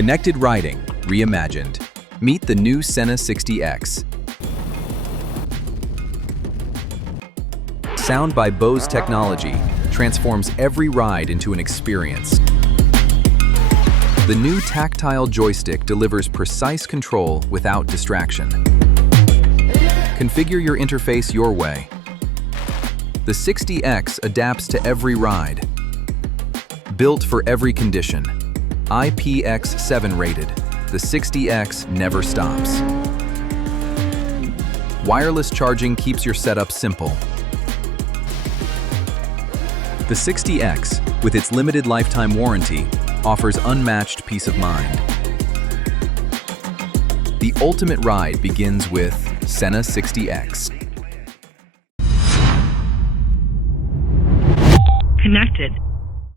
Connected riding, reimagined. Meet the new SENA 60X. Sound by Bose Technology transforms every ride into an experience. The new tactile joystick delivers precise control without distraction. Configure your interface your way. The 60X adapts to every ride. Built for every condition. IPX7 rated, the 60X never stops. Wireless charging keeps your setup simple. The 60X, with its limited lifetime warranty, offers unmatched peace of mind. The ultimate ride begins with SENA 60X. Connected.